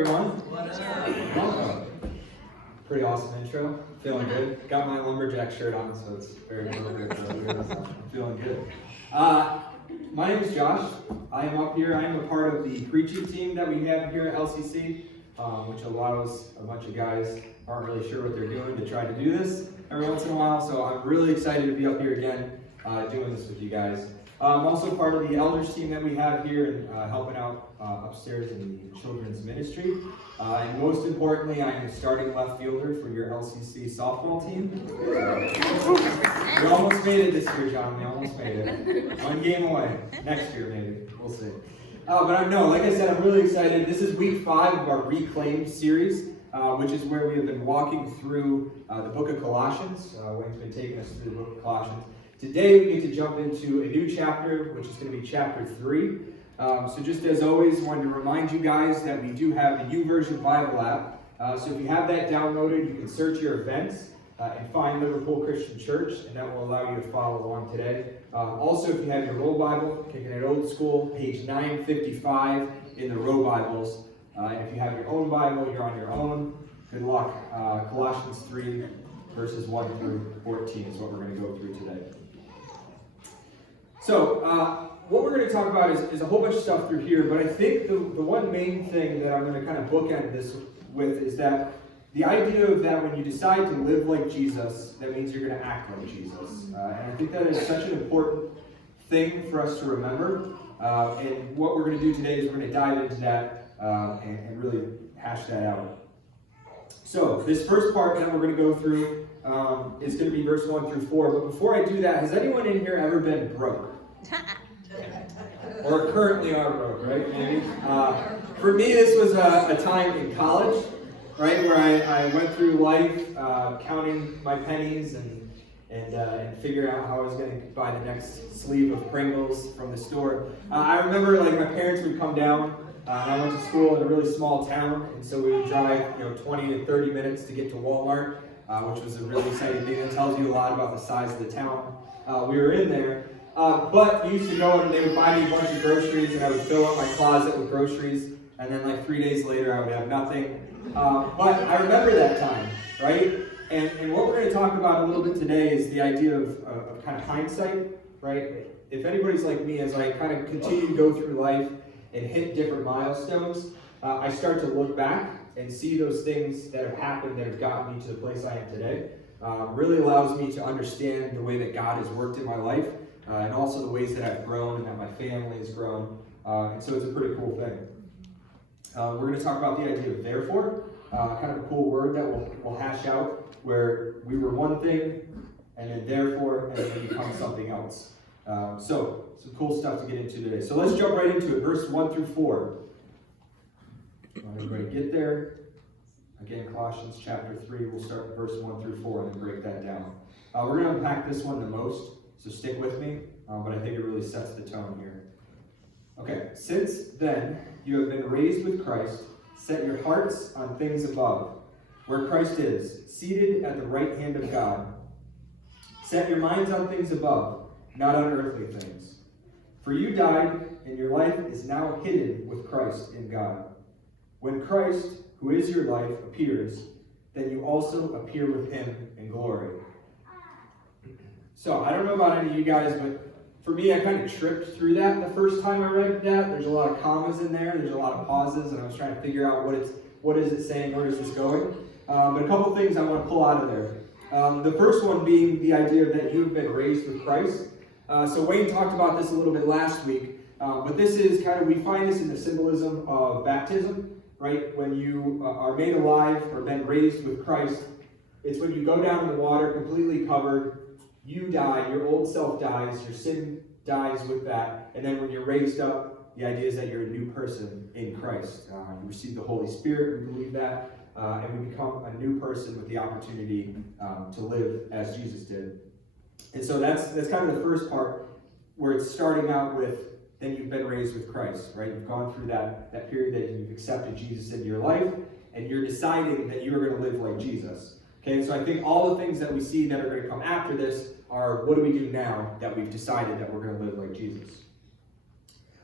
everyone. Welcome. Pretty awesome intro. Feeling good. Got my lumberjack shirt on, so it's very appropriate. I'm feeling good. My name is Josh. I am up here. I am a part of the preaching team that we have here at LCC, which allows a bunch of guys who aren't really sure what they're doing to try to do this every once in a while. So I'm really excited to be up here again doing this with you guys. I'm also part of the elders team that we have here and helping out upstairs in the children's ministry. And most importantly, I am the starting left fielder for your LCC softball team. We almost made it this year, John. We almost made it. One game away. Next year, maybe. We'll see. Like I said, I'm really excited. This is week 5 of our Reclaimed series, which is where we have been walking through the book of Colossians. Wayne's been taking us through the book of Colossians. Today we get to jump into a new chapter, which is going to be chapter 3. So just as always, I wanted to remind you guys that we do have the YouVersion Bible app. So if you have that downloaded, you can search your events and find Liverpool Christian Church, and that will allow you to follow along today. Also, if you have your Roll Bible, kicking it old school, page 955 in the Row Bibles. And if you have your own Bible, you're on your own. Good luck. Colossians 3, verses 1 through 14 is what we're going to go through today. So, what we're going to talk about is a whole bunch of stuff through here, but I think the one main thing that I'm going to kind of bookend this with is that the idea of that when you decide to live like Jesus, that means you're going to act like Jesus. And I think that is such an important thing for us to remember. And what we're going to do today is we're going to dive into that and really hash that out. So, this first part that we're going to go through is going to be verse 1 through 4. But before I do that, has anyone in here ever been broke? Or currently are broke, right? Maybe. For me, this was a time in college, right, where I went through life counting my pennies and figuring out how I was going to buy the next sleeve of Pringles from the store. I remember, my parents would come down. I went to school in a really small town, and so we would drive, 20 to 30 minutes to get to Walmart, which was a really exciting thing. That tells you a lot about the size of the town we were in there. But we used to go and they would buy me a bunch of groceries, and I would fill up my closet with groceries, and then 3 days later I would have nothing. But I remember that time, right? And what we're going to talk about a little bit today is the idea of kind of hindsight, right? If anybody's like me, as I kind of continue to go through life and hit different milestones, I start to look back and see those things that have happened that have gotten me to the place I am today. Really allows me to understand the way that God has worked in my life, and also the ways that I've grown and that my family has grown. And so it's a pretty cool thing. We're going to talk about the idea of therefore, kind of a cool word that we'll hash out, where we were one thing, and then therefore, and then become something else. So some cool stuff to get into today. So let's jump right into it. Verse 1 through 4. Let everybody get there. Again, Colossians chapter 3, we'll start with verse 1 through 4 and then break that down. We're going to unpack this one the most, so stick with me, but I think it really sets the tone here. Okay, since then you have been raised with Christ, set your hearts on things above, where Christ is, seated at the right hand of God. Set your minds on things above, not on earthly things. For you died, and your life is now hidden with Christ in God. When Christ, who is your life, appears, then you also appear with him in glory. So, I don't know about any of you guys, but for me, I kind of tripped through that the first time I read that. There's a lot of commas in there, there's a lot of pauses, and I was trying to figure out what is it saying, where is this going? But a couple things I want to pull out of there. The first one being the idea that you've been raised with Christ. So Wayne talked about this a little bit last week, but this is kind of, we find this in the symbolism of baptism, right? When you are made alive or been raised with Christ, it's when you go down in the water completely covered, you die, your old self dies, your sin dies with that, and then when you're raised up, the idea is that you're a new person in Christ. You receive the Holy Spirit, we believe that, and we become a new person with the opportunity to live as Jesus did. And so that's kind of the first part, where it's starting out with, then you've been raised with Christ, right? You've gone through that period that you've accepted Jesus into your life, and you're deciding that you're going to live like Jesus. Okay, so I think all the things that we see that are going to come after this are, what do we do now that we've decided that we're going to live like Jesus?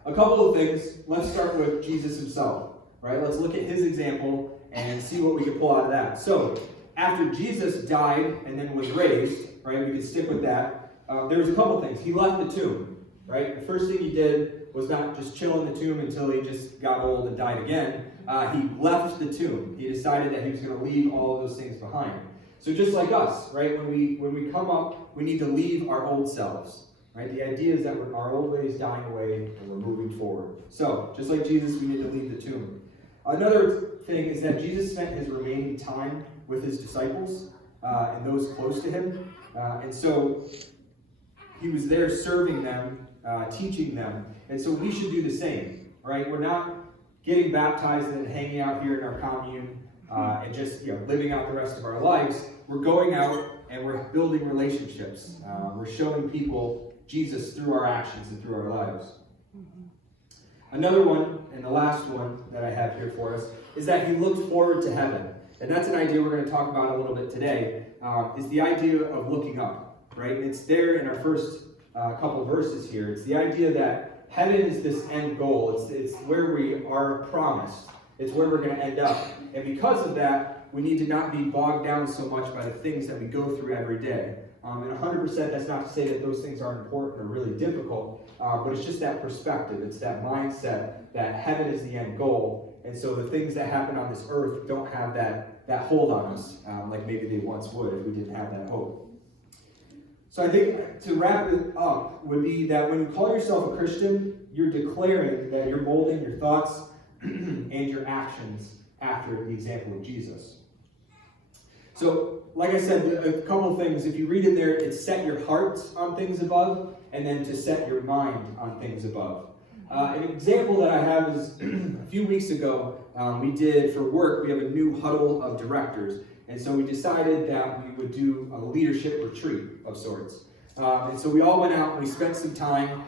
A couple of things. Let's start with Jesus himself. right? Let's look at his example and see what we can pull out of that. So, after Jesus died and then was raised, right, we can stick with that, there was a couple things. He left the tomb, right? The first thing he did was not just chill in the tomb until he just got old and died again. He left the tomb. He decided that he was going to leave all of those things behind. So just like us, right, when we come up, we need to leave our old selves, right? The idea is that our old ways dying away and we're moving forward. So, just like Jesus, we need to leave the tomb. Another thing is that Jesus spent his remaining time with his disciples and those close to him. And so he was there serving them, teaching them. And so we should do the same, right? We're not getting baptized and then hanging out here in our commune and just living out the rest of our lives. We're going out and we're building relationships. We're showing people Jesus through our actions and through our lives. Another one, and the last one that I have here for us, is that he looked forward to heaven. And that's an idea we're going to talk about a little bit today, is the idea of looking up, right? It's there in our first couple of verses here. It's the idea that heaven is this end goal. It's where we are promised. It's where we're going to end up. And because of that, we need to not be bogged down so much by the things that we go through every day. And 100%, that's not to say that those things aren't important or really difficult, but it's just that perspective. It's that mindset that heaven is the end goal. And so the things that happen on this earth don't have that hold on us like maybe they once would if we didn't have that hope. So I think to wrap it up would be that when you call yourself a Christian, you're declaring that you're molding your thoughts and your actions after the example of Jesus. So, like I said, a couple of things. If you read in there, it's set your hearts on things above, and then to set your mind on things above. An example that I have is a few weeks ago, we did for work, we have a new huddle of directors. And so we decided that we would do a leadership retreat of sorts. And so we all went out and we spent some time.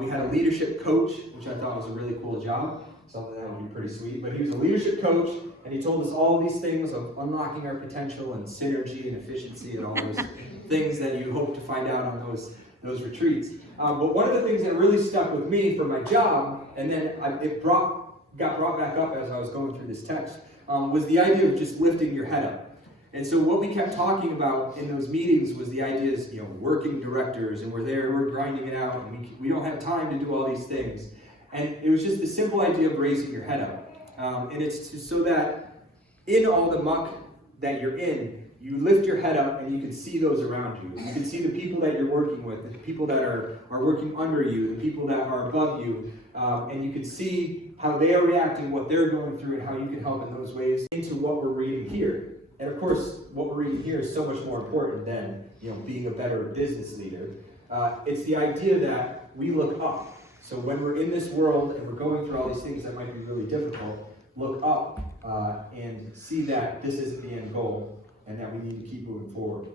We had a leadership coach, which I thought was a really cool job. Something that would be pretty sweet. But he was a leadership coach, and he told us all these things of unlocking our potential and synergy and efficiency and all those things that you hope to find out on those retreats. But one of the things that really stuck with me for my job, and then it got brought back up as I was going through this text, was the idea of just lifting your head up. And so what we kept talking about in those meetings was the idea is, working directors, and we're grinding it out, and we don't have time to do all these things. And it was just the simple idea of raising your head up. And it's so that in all the muck that you're in, you lift your head up and you can see those around you. You can see the people that you're working with, the people that are working under you, the people that are above you. And you can see how they are reacting, what they're going through, and how you can help in those ways into what we're reading here. And of course, what we're reading here is so much more important than being a better business leader. It's the idea that we look up. So when we're in this world and we're going through all these things that might be really difficult, look up and see that this isn't the end goal and that we need to keep moving forward.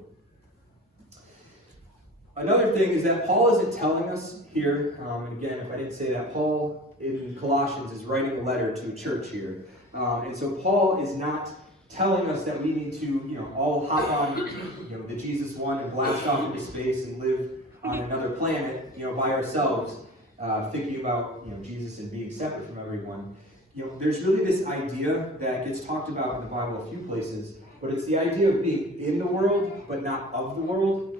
Another thing is that Paul isn't telling us here, and again, if I didn't say that, Paul in Colossians is writing a letter to a church here. And so Paul is not telling us that we need to, all hop on, the Jesus one and blast off into space and live on another planet, by ourselves. Thinking about Jesus and being separate from everyone. There's really this idea that gets talked about in the Bible a few places, but it's the idea of being in the world, but not of the world.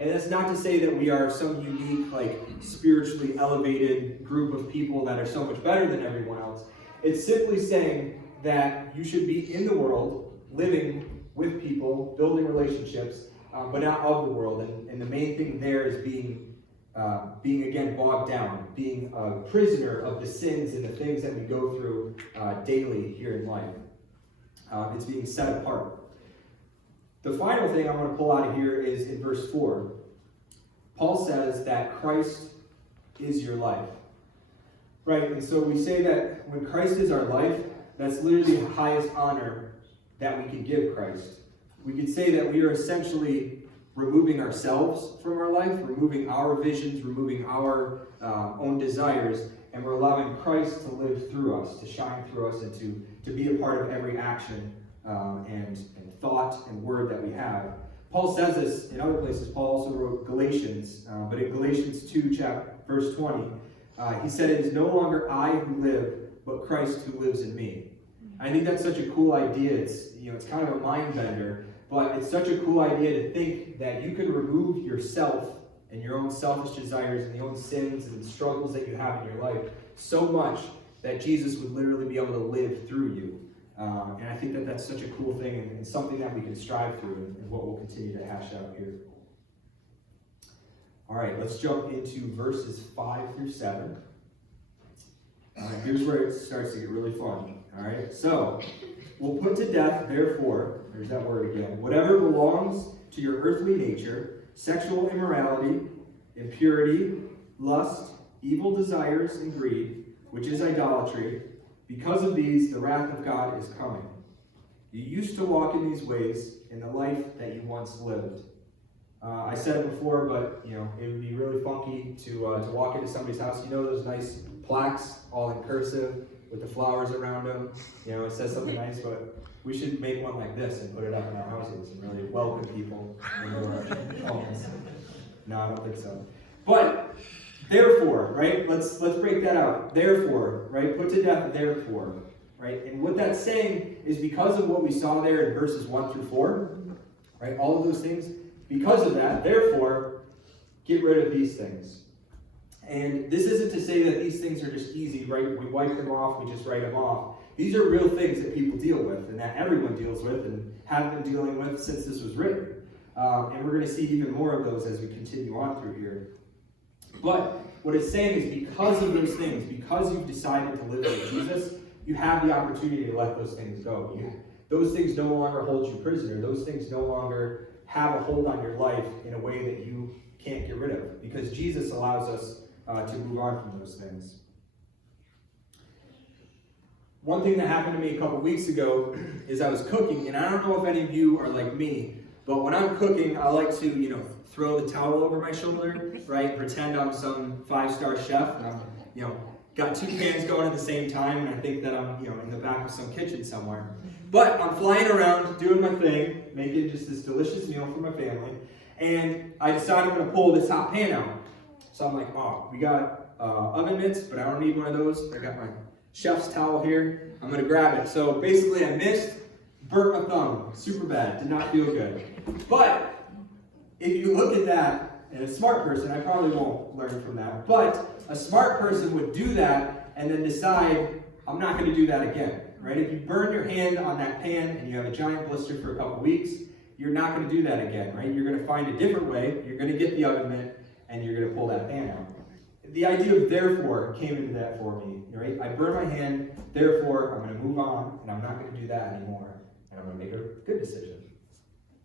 And that's not to say that we are some unique, spiritually elevated group of people that are so much better than everyone else. It's simply saying that you should be in the world, living with people, building relationships, but not of the world. And the main thing there is being again bogged down, being a prisoner of the sins and the things that we go through daily here in life. It's being set apart. The final thing I want to pull out of here is in verse 4. Paul says that Christ is your life. Right, and so we say that when Christ is our life, that's literally the highest honor that we can give Christ. We could say that we are essentially removing ourselves from our life, removing our visions, removing our own desires, and we're allowing Christ to live through us, to shine through us, and to be a part of every action and thought and word that we have. Paul says this in other places. Paul also wrote Galatians, but in Galatians 2, verse 20, he said, "It is no longer I who live, but Christ who lives in me." I think that's such a cool idea. It's kind of a mind bender, but it's such a cool idea to think that you can remove yourself and your own selfish desires and the own sins and struggles that you have in your life so much that Jesus would literally be able to live through you. And I think that that's such a cool thing and something that we can strive through and what we'll continue to hash out here. All right, let's jump into verses 5 through 7. Here's where it starts to get really fun. All right, so we'll put to death, therefore, there's that word again, whatever belongs to your earthly nature, sexual immorality, impurity, lust, evil desires, and greed, which is idolatry. Because of these, the wrath of God is coming. You used to walk in these ways in the life that you once lived. I said it before, but it would be really funky to walk into somebody's house. Those nice plaques, all in cursive, with the flowers around them. It says something nice, but we should make one like this and put it up in our houses and really welcome people into our homes. No, I don't think so. But therefore, right? Let's break that out. Therefore, right? Put to death, therefore, right? And what that's saying is because of what we saw there in verses 1 through 4, right? All of those things. Because of that, therefore, get rid of these things. And this isn't to say that these things are just easy, right? We wipe them off, we just write them off. These are real things that people deal with and that everyone deals with and have been dealing with since this was written. And we're going to see even more of those as we continue on through here. But what it's saying is because of those things, because you've decided to live with Jesus, you have the opportunity to let those things go. Those things no longer hold you prisoner. Those things no longer have a hold on your life in a way that you can't get rid of, because Jesus allows us to move on from those things. One thing that happened to me a couple weeks ago is I was cooking, and I don't know if any of you are like me, but when I'm cooking, I like to, throw the towel over my shoulder, right? Pretend I'm some 5-star chef, and I'm, got 2 pans going at the same time, and I think that I'm, in the back of some kitchen somewhere. But I'm flying around, doing my thing, making just this delicious meal for my family, and I decide I'm going to pull this hot pan out. So I'm like, we got oven mitts, but I don't need one of those. I got my chef's towel here. I'm going to grab it. So basically I missed, burnt my thumb, super bad, did not feel good. But if you look at that, and a smart person, I probably won't learn from that, but a smart person would do that and then decide, I'm not going to do that again, right? If you burn your hand on that pan and you have a giant blister for a couple weeks, you're not going to do that again, right? You're going to find a different way, you're going to get the oven mitt, and you're going to pull that pan out. The idea of therefore came into that for me, right? I burned my hand, therefore I'm going to move on, and I'm not going to do that anymore, and I'm going to make a good decision.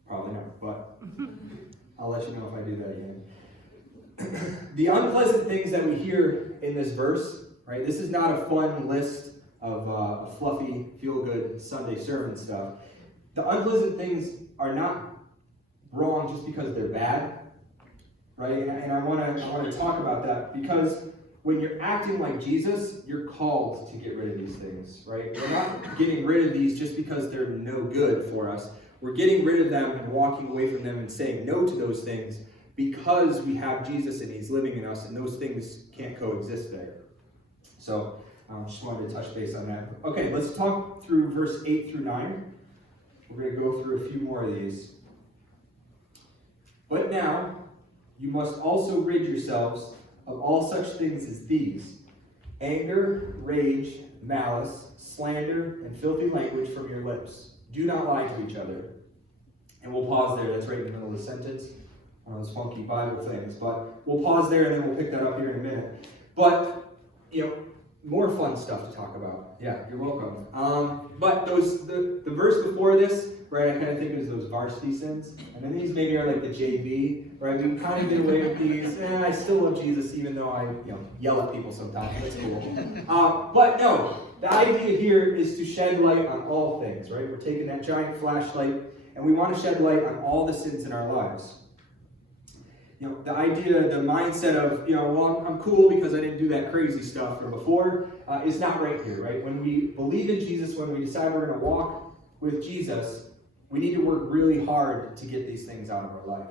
Probably not, but I'll let you know if I do that again. The unpleasant things that we hear in this verse, right? This is not a fun list of fluffy, feel-good Sunday sermon stuff. The unpleasant things are not wrong just because they're bad, right? And I want to talk about that because when you're acting like Jesus, you're called to get rid of these things, right? We're not getting rid of these just because they're no good for us. We're getting rid of them and walking away from them and saying no to those things because we have Jesus and He's living in us, and those things can't coexist there. So just wanted to touch base on that. Okay, let's talk through verse 8 through 9. We're going to go through a few more of these. But now, you must also rid yourselves of all such things as these: anger, rage, malice, slander, and filthy language from your lips. Do not lie to each other. And we'll pause there. That's right in the middle of the sentence. One of those funky Bible things. But we'll pause there and then we'll pick that up here in a minute. But, more fun stuff to talk about. Yeah, you're welcome. But the verse before this, right, I kind of think of as those varsity sins. And then these maybe are like the JV, right? We kind of get away with these. I still love Jesus even though I yell at people sometimes. That's cool. But no, the idea here is to shed light on all things, right? We're taking that giant flashlight and we want to shed light on all the sins in our lives. The idea, the mindset of, well, I'm cool because I didn't do that crazy stuff from before is not right here, right? When we believe in Jesus, when we decide we're going to walk with Jesus, we need to work really hard to get these things out of our life.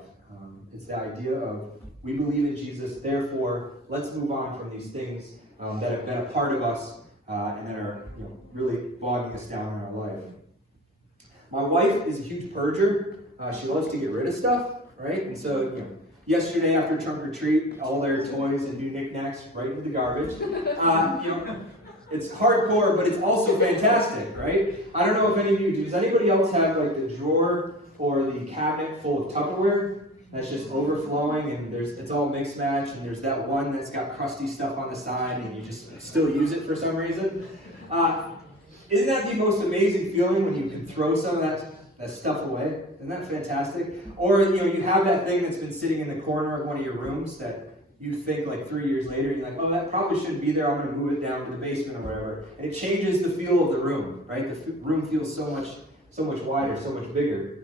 It's the idea of we believe in Jesus, therefore let's move on from these things that have been a part of us and that are really bogging us down in our life. My wife is a huge purger. She loves to get rid of stuff, right? And so, yesterday after trunk or treat, all their toys and new knickknacks right into the garbage. It's hardcore, but it's also fantastic, right? I don't know if any of you do. Does anybody else have like the drawer or the cabinet full of Tupperware that's just overflowing, and it's all mixed match, and there's that one that's got crusty stuff on the side, and you just still use it for some reason? Isn't that the most amazing feeling when you can throw some of that stuff away? Isn't that fantastic? Or you have that thing that's been sitting in the corner of one of your rooms that you think like 3 years later, you're like, oh, that probably shouldn't be there. I'm going to move it down to the basement or whatever. And it changes the feel of the room, right? The room feels so much wider, so much bigger.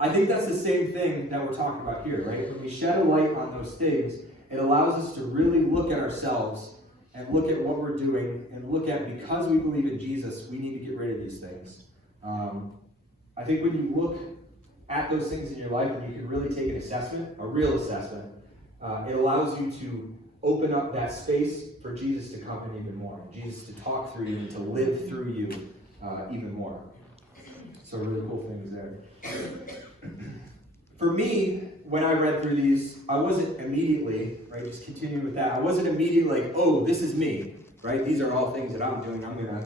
I think that's the same thing that we're talking about here, right? When we shed a light on those things, it allows us to really look at ourselves and look at what we're doing and look at, because we believe in Jesus, we need to get rid of these things. I think when you look at those things in your life and you can really take an assessment, a real assessment, it allows you to open up that space for Jesus to come in even more, Jesus to talk through you and to live through you even more. So really cool things there. For me, when I read through these, I wasn't immediately, right, just continuing with that, I wasn't immediately like, oh, this is me, right? These are all things that I'm doing. I'm going to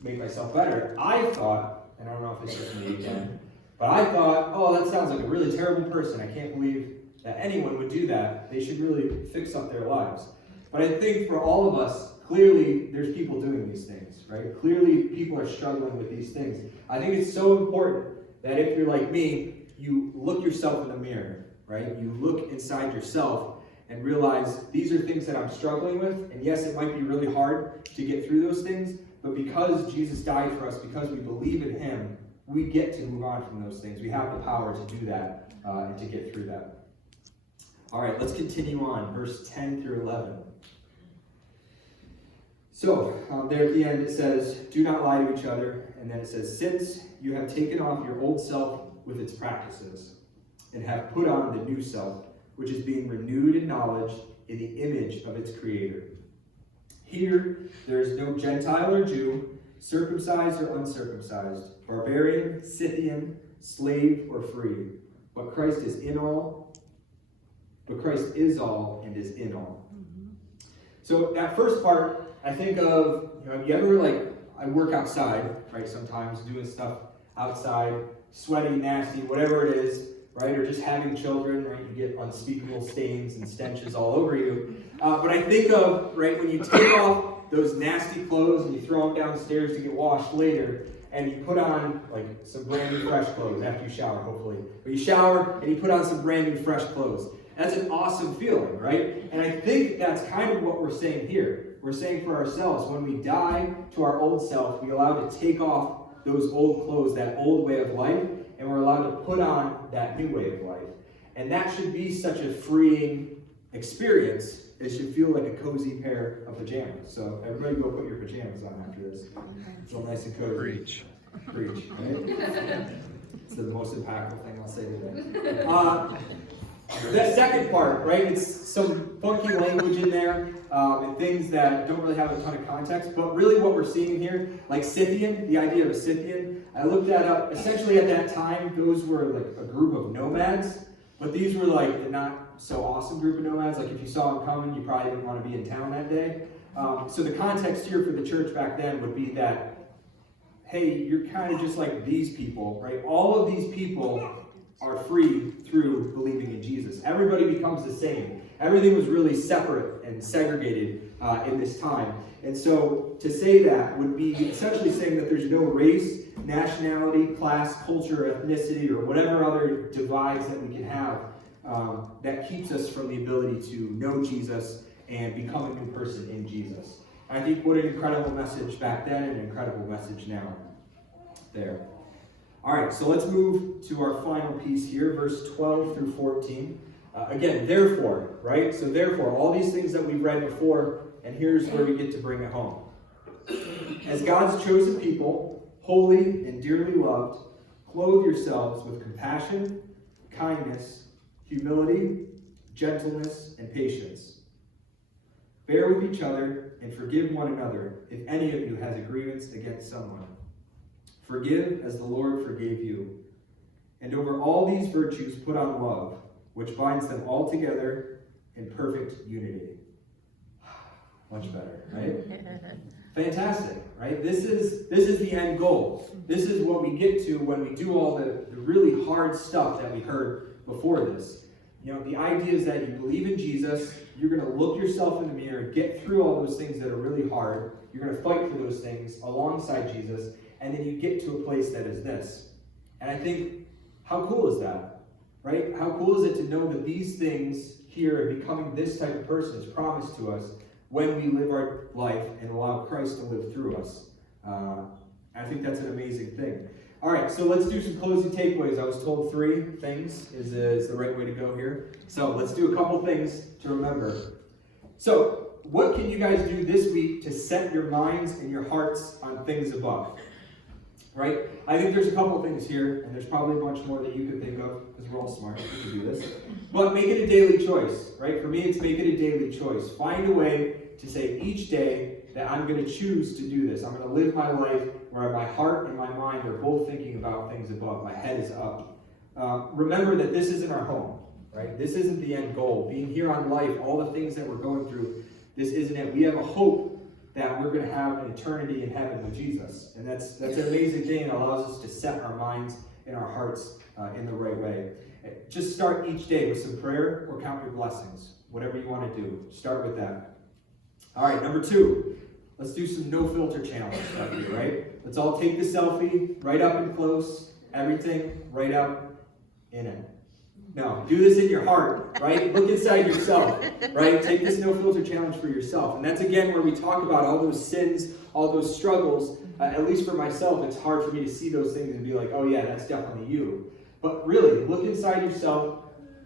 make myself better. I thought, and I don't know if it's just me again, but I thought, oh, that sounds like a really terrible person. I can't believe that anyone would do that. They should really fix up their lives. But I think for all of us, clearly there's people doing these things, right? Clearly people are struggling with these things. I think it's so important that if you're like me, you look yourself in the mirror, right? You look inside yourself and realize these are things that I'm struggling with. And yes, it might be really hard to get through those things, but because Jesus died for us, because we believe in him, we get to move on from those things. We have the power to do that and to get through that. All right, let's continue on, verse 10 through 11. So, there at the end it says, do not lie to each other. And then it says, since you have taken off your old self with its practices, and have put on the new self, which is being renewed in knowledge in the image of its creator. Here, there is no Gentile or Jew, circumcised or uncircumcised, barbarian, Scythian, slave or free, but Christ is all and is in all. So that first part, I think of, you ever I work outside, right, sometimes doing stuff outside, sweaty, nasty, whatever it is, right, or just having children, right, you get unspeakable stains and stenches all over you. But I think of, right, when you take off those nasty clothes and you throw them downstairs to get washed later, and you put on some brand new fresh clothes after you shower, hopefully. But you shower and you put on some brand new fresh clothes. That's an awesome feeling, right? And I think that's kind of what we're saying here. We're saying for ourselves, when we die to our old self, we allow to take off those old clothes, that old way of life, and we're allowed to put on that new way of life. And that should be such a freeing experience. It should feel like a cozy pair of pajamas. So everybody go put your pajamas on after this. It's all nice and cozy. Preach, right? It's the most impactful thing I'll say today. That second part, right? It's some funky language in there and things that don't really have a ton of context. But really what we're seeing here, like Scythian, the idea of a Scythian, I looked that up. Essentially at that time, those were a group of nomads. But these were the not so awesome group of nomads. If you saw them coming, you probably didn't want to be in town that day. So the context here for the church back then would be that, hey, you're kind of just like these people, right? All of these people are free through believing in Jesus. Everybody becomes the same. Everything was really separate and segregated in this time. And so to say that would be essentially saying that there's no race, nationality, class, culture, ethnicity, or whatever other divides that we can have that keeps us from the ability to know Jesus and become a new person in Jesus. And I think what an incredible message back then and an incredible message now there. All right, so let's move to our final piece here, verse 12 through 14. Again, therefore, right? So therefore, all these things that we've read before, and here's where we get to bring it home. As God's chosen people, holy and dearly loved, clothe yourselves with compassion, kindness, humility, gentleness, and patience. Bear with each other and forgive one another if any of you has a grievance against someone. Forgive as the Lord forgave you. And over all these virtues put on love, which binds them all together in perfect unity. Much better, right? Fantastic, right? This is the end goal. This is what we get to when we do all the really hard stuff that we heard before this. You know, the idea is that you believe in Jesus, you're going to look yourself in the mirror, get through all those things that are really hard, you're going to fight for those things alongside Jesus, and then you get to a place that is this. And I think, how cool is that? Right? How cool is it to know that these things here and becoming this type of person is promised to us when we live our life and allow Christ to live through us. I think that's an amazing thing. All right, so let's do some closing takeaways. I was told 3 things is the right way to go here. So let's do a couple things to remember. So what can you guys do this week to set your minds and your hearts on things above? Right? I think there's a couple things here, and there's probably a bunch more that you could think of, because we're all smart, we can do this. But make it a daily choice, right? For me, it's make it a daily choice. Find a way to say each day that I'm going to choose to do this. I'm going to live my life where my heart and my mind are both thinking about things above. My head is up. Remember that this isn't our home, right? This isn't the end goal. Being here on life, all the things that we're going through, this isn't it. We have a hope that we're going to have an eternity in heaven with Jesus. And that's an amazing thing. It allows us to set our minds and our hearts in the right way. Just start each day with some prayer or count your blessings. Whatever you want to do, start with that. All right, number 2, let's do some no-filter challenge stuff here, right? Let's all take the selfie right up and close, everything right up in it. No, do this in your heart, right? Look inside yourself, right? Take this no-filter challenge for yourself. And that's, again, where we talk about all those sins, all those struggles. At least for myself, it's hard for me to see those things and be like, oh yeah, that's definitely you. But really, look inside yourself,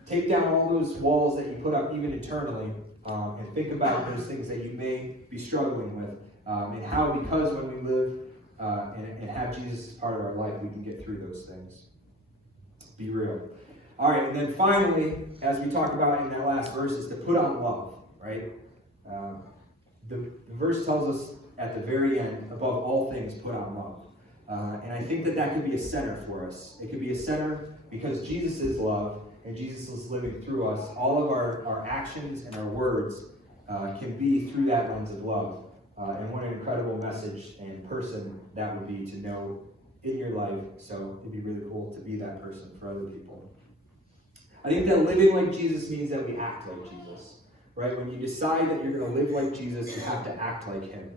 take down all those walls that you put up even internally, and think about those things that you may be struggling with, and how, because when we live and have Jesus as part of our life, we can get through those things. Be real. All right, and then finally, as we talk about in that last verse, is to put on love, right? The verse tells us at the very end, above all things, put on love. And I think that could be a center for us. It could be a center because Jesus is love, and Jesus is living through us. All of our actions and our words can be through that lens of love. And what an incredible message and person that would be to know in your life. So it'd be really cool to be that person for other people. I think that living like Jesus means that we act like Jesus, right? When you decide that you're going to live like Jesus, you have to act like him.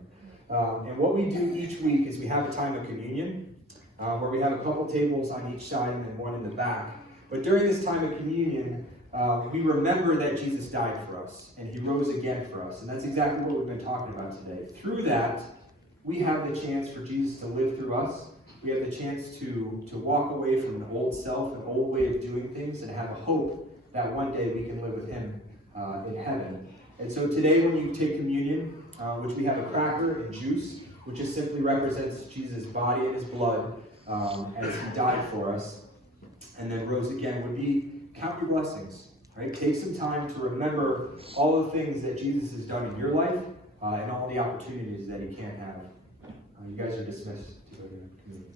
And what we do each week is we have a time of communion, where we have a couple tables on each side and then one in the back. But during this time of communion, we remember that Jesus died for us and he rose again for us. And that's exactly what we've been talking about today. Through that, we have the chance for Jesus to live through us. We have the chance to walk away from an old self, an old way of doing things, and have a hope that one day we can live with him in heaven. And so today when you take communion, which we have a cracker and juice, which just simply represents Jesus' body and his blood as he died for us and then rose again, would be count your blessings, right? Take some time to remember all the things that Jesus has done in your life and all the opportunities that he can have. You guys are dismissed to go to communion.